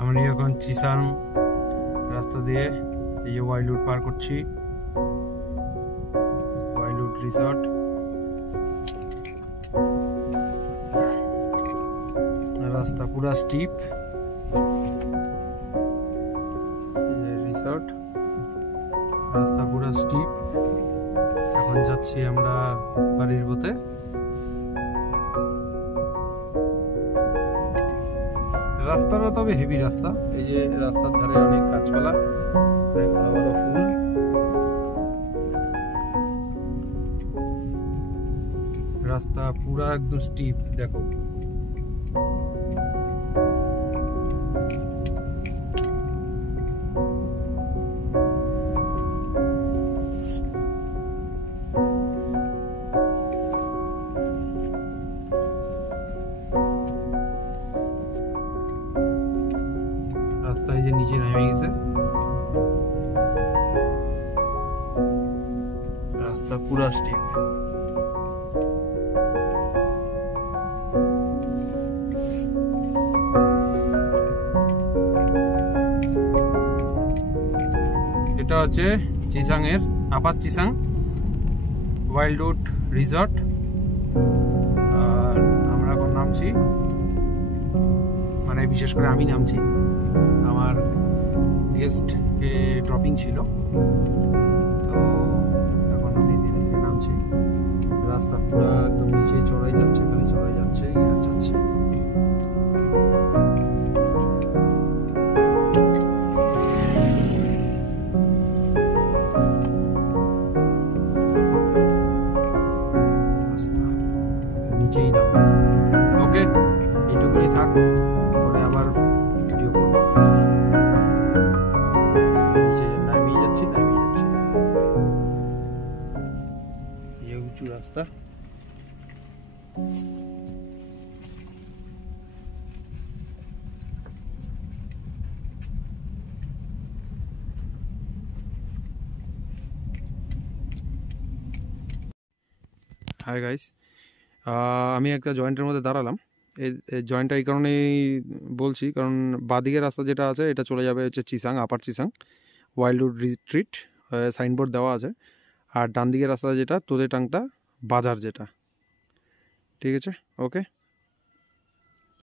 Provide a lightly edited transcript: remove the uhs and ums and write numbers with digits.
আমরা এখন চিসাং রাস্তা দিয়ে এই যে ওয়াইল্ডউড পার করছি, ওয়াইল্ডউড রিসর্ট। রাস্তা পুরা স্টিপ, রিসর্ট রাস্তা পুরা স্টিপ। এখন যাচ্ছি আমরা বাড়ির পথে। রাস্তাটা তবে হেভি রাস্তা, এই যে রাস্তার ধারে অনেক গাছপালা, অনেক ভালো ভালো ফুল। রাস্তা পুরা একদম স্টিপ, দেখো। রাস্তা এই যে নিচে নেমে গেছে, রাস্তা পুরা স্টিপ। এটা হচ্ছে চিসাং এর আপার চিসাং ওয়াইল্ডউড রিসর্ট। আর আমরা এখন নামছি, মানে বিশেষ করে আমি নামছি, আমার গেস্টকে ড্রপিং ছিল, তো এখন আমি ধীরে ধীরে নামছি। রাস্তা পুরো একদম নিচে চড়াই যাচ্ছে, খালি চড়াই যাচ্ছে আর যাচ্ছে। নিচেই নামছে। ওকে, এইটুকুই থাক, পরে আবার ভিডিও করবো। নিচে নামিয়ে যাচ্ছি, এই উঁচু রাস্তা। হাই গাইস, আমি একটা জয়েন্টের মধ্যে দাঁড়ালাম। এই জয়েন্টটা এই কারণেই বলছি, কারণ বাঁদিকের রাস্তা যেটা আছে এটা চলে যাবে হচ্ছে চিসাং, আপার চিসাং ওয়াইল্ডউড রিট্রিট, সাইনবোর্ড দেওয়া আছে। আর ডান দিকের রাস্তা যেটা তোদেটাংটা বাজার যেটা, ঠিক আছে। ওকে।